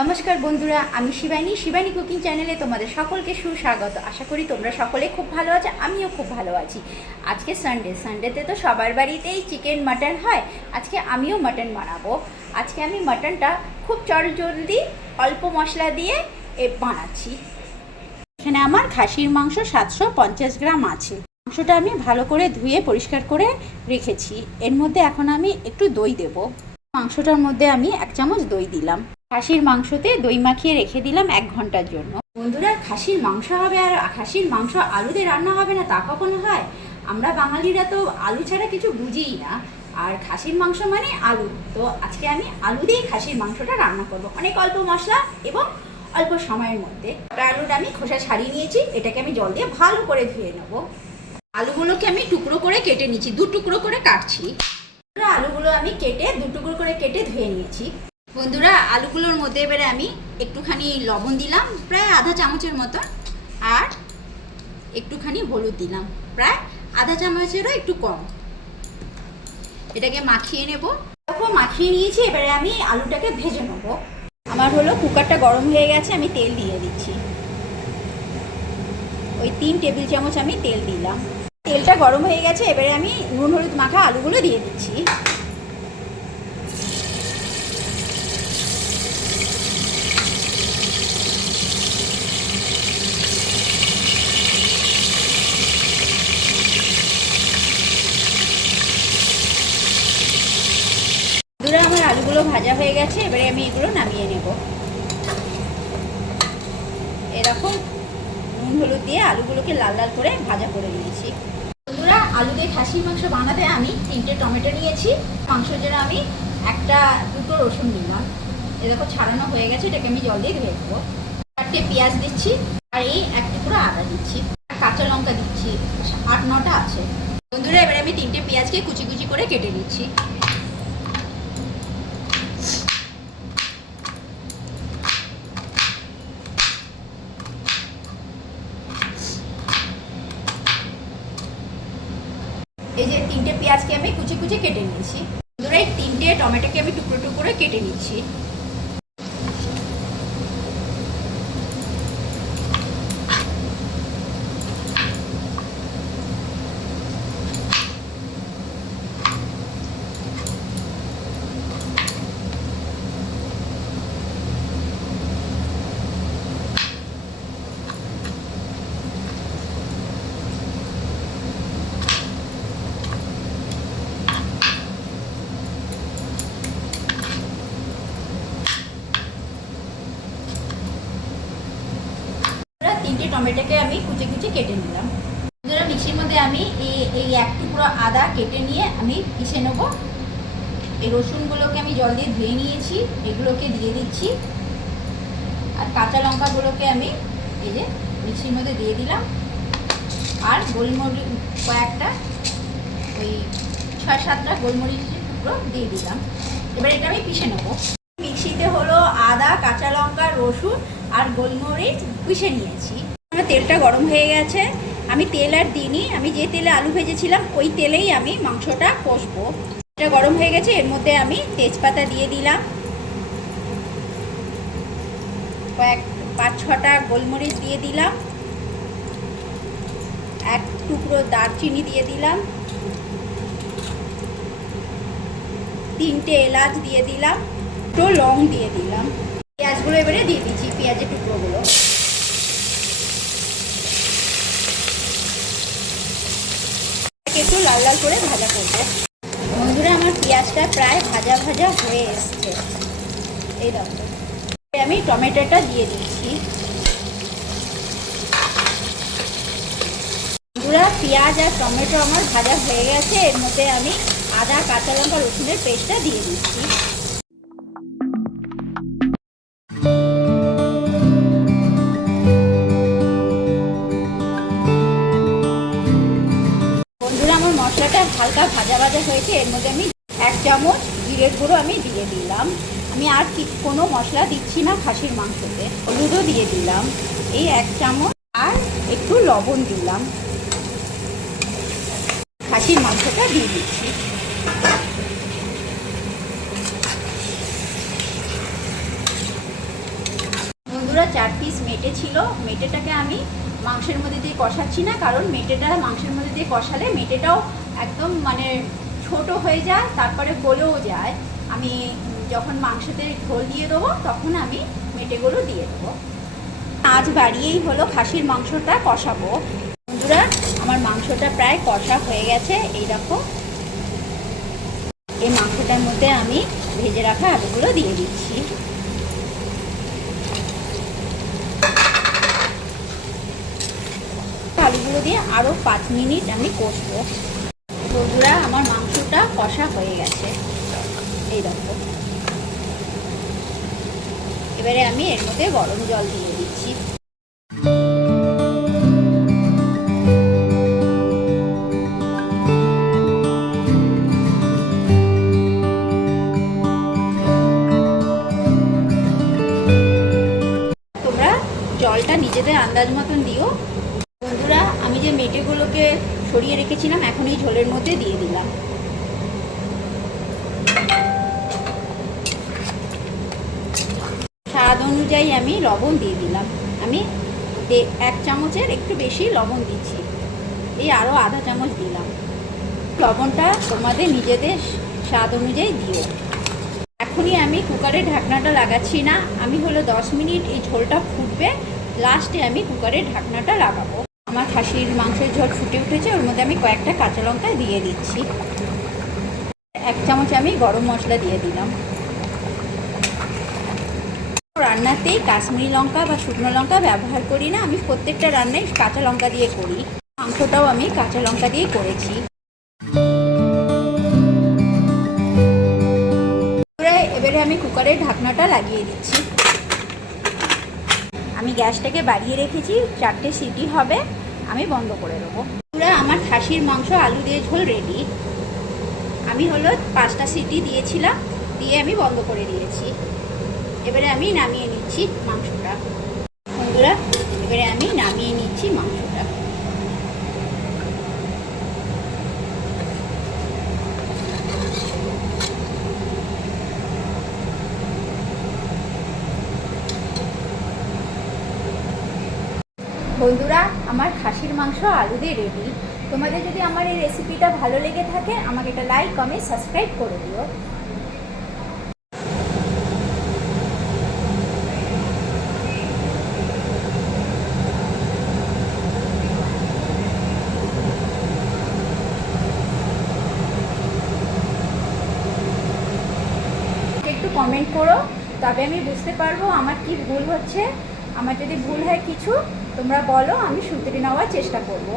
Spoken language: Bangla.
নমস্কার বন্ধুরা, আমি শিবানী। শিবানী কুকিং চ্যানেলে তোমাদের সকলকে সুস্বাগত। আশা করি তোমরা সকলে খুব ভালো আছো, আমিও খুব ভালো আছি। আজকে সানডে সানডেতে তো সবার বাড়িতেই চিকেন, মাটন হয়। আজকে আমিও মাটন বানাবো। আজকে আমি মাটনটা খুব চটজলদি অল্প মশলা দিয়ে এ বানাচ্ছি। এখানে আমার খাসির মাংস সাতশো পঞ্চাশ গ্রাম আছে। মাংসটা আমি ভালো করে ধুয়ে পরিষ্কার করে রেখেছি। এর মধ্যে এখন আমি একটু দই দেব। মাংসটার মধ্যে আমি এক চামচ দই দিলাম। খাসির মাংসতে দই মাখিয়ে রেখে দিলাম এক ঘণ্টার জন্য। বন্ধুরা, খাসির মাংস হবে আর খাসির মাংস আলুতে রান্না হবে না তা কখনো হয়? আমরা বাঙালিরা তো আলু ছাড়া কিছু বুঝিই না। আর খাসির মাংস মানে আলু। তো আজকে আমি আলু দিয়ে খাসির মাংসটা রান্না করব। অনেক অল্প মশলা এবং অল্প সময়ের মধ্যে। আলুটা আমি খোসা ছাড়িয়ে নিয়েছি। এটাকে আমি জল দিয়ে ভালো করে ধুয়ে নেব। আলুগুলোকে আমি টুকরো করে কেটে নিয়েছি দু টুকরো করে কাটছি। আলুগুলো আমি কেটে দু টুকরো করে কেটে ধুয়ে নিয়েছি। বন্ধুরা, আলুগুলোর মধ্যে এবারে আমি একটুখানি লবণ দিলাম, প্রায় আধা চামচের মতন, আর একটুখানি হলুদ দিলাম, প্রায় আধা চামচেরও একটু কম। এটাকে মাখিয়ে নেব। তারপর মাখিয়ে নিয়েছি, এবারে আমি আলুটাকে ভেজে নেব। আমার হলো কুকারটা গরম হয়ে গেছে, আমি তেল দিয়ে দিচ্ছি। ওই তিন টেবিল চামচ আমি তেল দিলাম। তেলটা গরম হয়ে গেছে, এবারে আমি নুন হলুদ মাখা আলুগুলো দিয়ে দিচ্ছি বন্ধুরা আমার আলুগুলো ভাজা হয়ে গেছে এবারে আমি এগুলো নামিয়ে নেব এরকম নুন, হলুদ দিয়ে আলুগুলোকে লাল লাল করে ভাজা করে নিয়েছি। বন্ধুরা আলু দিয়ে খাসির মাংস বানাতে আমি তিনটে টমেটো নিয়েছি। মাংসের জন্য আমি একটা, দুটো রসুন নিলাম। এ দেখো, ছাড়ানো হয়ে গেছে, এটাকে আমি জল দিয়ে ধুয়ে দেবো চারটে পেঁয়াজ দিচ্ছি আর এই এক টুকরো আদা দিচ্ছি। কাঁচা লঙ্কা দিচ্ছি। আট, নটা আছে। বন্ধুরা, এবারে আমি তিনটে পেঁয়াজকে কুচি কুচি করে কেটে নিচ্ছি এই যে তিনটে পেঁয়াজকে আমি কুচি কুচি কেটে নিয়েছি। এই তিনটে টমেটোকে আমি টুকরো টুকরো করে কেটে নিচ্ছি। তিনটে টমেটোকে আমি কুচি কুচি কেটে নিলাম। বন্ধুরা মিক্সির মধ্যে আমি এই এই এক টুকরো আদা কেটে নিয়ে আমি পিষে নেব। এই রসুনগুলোকে আমি জল দিয়ে ধুয়ে নিয়েছি, এগুলোকে দিয়ে দিচ্ছি। আর কাঁচা লঙ্কাগুলোকে আমি এই যে মিক্সির মধ্যে দিয়ে দিলাম। আর গোলমরিচ কয়েকটা, ওই ছয় সাতটা গোলমরিচের টুকরো দিয়ে দিলাম। এবার এটা আমি পিষে নেব। মিক্সিতে হলো আদা, কাঁচা লঙ্কা, রসুন আর গোলমরিচ পিষে নিয়েছি। আমার তেলটা গরম হয়ে গেছে। আমি তেল আর দিইনি। আমি যে তেলে আলু ভেজেছিলাম, ওই তেলেই আমি মাংসটা কষবো। এটা গরম হয়ে গেছে, এর মধ্যে আমি তেজপাতা দিয়ে দিলাম। কয়েক, পাঁচ, ছটা গোলমরিচ দিয়ে দিলাম। এক টুকরো দারচিনি দিয়ে দিলাম। তিনটে এলাচ দিয়ে দিলাম। দুটো লং দিয়ে দিলাম। পেঁয়াজগুলো এবারে দিয়ে দিচ্ছি, পেঁয়াজের টুকরোগুলো। একটু লাল লাল করে ভাজা করব। বন্ধুরা, আমার পেঁয়াজটা প্রায় ভাজা ভাজা হয়ে এসছে। এই দেখো আমি টমেটোটা দিয়ে দিচ্ছি। বন্ধুরা, পেঁয়াজ আর টমেটো আমার ভাজা হয়ে গেছে। এর মধ্যে আমি আদা, কাঁচা লঙ্কা, রসুনের পেস্টটা দিয়ে দিচ্ছি। ভাজা হয়েছে, এর মধ্যে আমি এক চামচ জিরের গুঁড়ো আমি দিয়ে দিলাম। আমি আর কি কোনো মশলা দিচ্ছি না খাসির মাংসতে, হলুদও দিয়ে দিলাম। এই এক চামচ আর একটু লবণ দিলাম। খাসির মাংসটা দিয়ে দিচ্ছি। বন্ধুরা, চার পিস মেটে ছিল। মেটেটাকে আমি মাংসের মধ্যে দিয়ে কষাচ্ছি না, কারণ মেটেটা মাংসের মধ্যে দিয়ে কষালে মেটেটাও একদম মানে ছোট হয়ে যায়, তারপরে গলেও যায়। আমি যখন মাংসতে ঝোল দিয়ে দেবো, তখন আমি মেটেগুলো দিয়ে দেবো। আজ বাড়িয়েই হলো খাসির মাংসটা কষাবো। বন্ধুরা, আমার মাংসটা প্রায় কষা হয়ে গেছে, এই দেখো। এই মাংসটার মধ্যে আমি ভেজে রাখা আলুগুলো দিয়ে দিচ্ছি। আলুগুলো দিয়ে আরও পাঁচ মিনিট আমি কষবো। বন্ধুরা, আমার মাংসটা কষা হয়ে গেছে। এই এবারে আমি এর মধ্যে গরম জল দিয়ে দিচ্ছি। তোমরা জলটা নিজেদের আন্দাজ মতন দিও। বন্ধুরা, আমি যে মেটেগুলোকে সরিয়ে রেখেছিলাম, এখন এই ঝোলের মধ্যে দিয়ে দিলাম। স্বাদ অনুযায়ী আমি লবণ দিয়ে দিলাম। আমি এক চামচের একটু বেশি লবণ দিচ্ছি। এই আরও আধা চামচ দিলাম। লবণটা তোমাদের নিজেদের স্বাদ অনুযায়ী দিও। এখনই আমি কুকারের ঢাকনাটা লাগাচ্ছি না। আমি হলো দশ মিনিট এই ঝোলটা ফুটবে। লাস্টে আমি কুকারের ঢাকনাটা লাগাবো। আমার খাসির মাংসের ঝোল ফুটে উঠেছে। ওর মধ্যে আমি কয়েকটা কাঁচা লঙ্কা দিয়ে দিচ্ছি। এক চামচ আমি গরম মশলা দিয়ে দিলাম। রান্নাতেই কাশ্মীরি লঙ্কা বা শুকনো লঙ্কা ব্যবহার করি না। আমি প্রত্যেকটা রান্নায় কাঁচা লঙ্কা দিয়ে করি। মাংসটাও আমি কাঁচা লঙ্কা দিয়ে করেছি। এবারে আমি কুকারের ঢাকনাটা লাগিয়ে দিচ্ছি। আমি গ্যাসটাকে বাড়িয়ে রেখেছি। চারটে সিটি হবে। আমি বন্ধ করে দেবো। পুরো আমার খাসির মাংস, আলু দিয়ে ঝোল রেডি আমি হলো পাঁচটা সিটি দিয়েছিলাম। দিয়ে আমি বন্ধ করে দিয়েছি। এবারে আমি নামিয়ে নিচ্ছি মাংসটা। বন্ধুরা, এবারে আমি নামিয়ে নিচ্ছি মাংসটা। বন্ধুরা, আমার খাসির মাংস আলু দিয়ে রেডি তোমাদের যদি আমার এই রেসিপিটা ভালো লেগে থাকে, আমাকে একটা লাইক কমেন্ট সাবস্ক্রাইব করে দিও একটু কমেন্ট করো, তবে আমি বুঝতে পারব আমার কি ভুল হচ্ছে। আমার যদি ভুল হয় কিছু, তোমরা বলো, আমি শুধরে নেওয়ার চেষ্টা করব।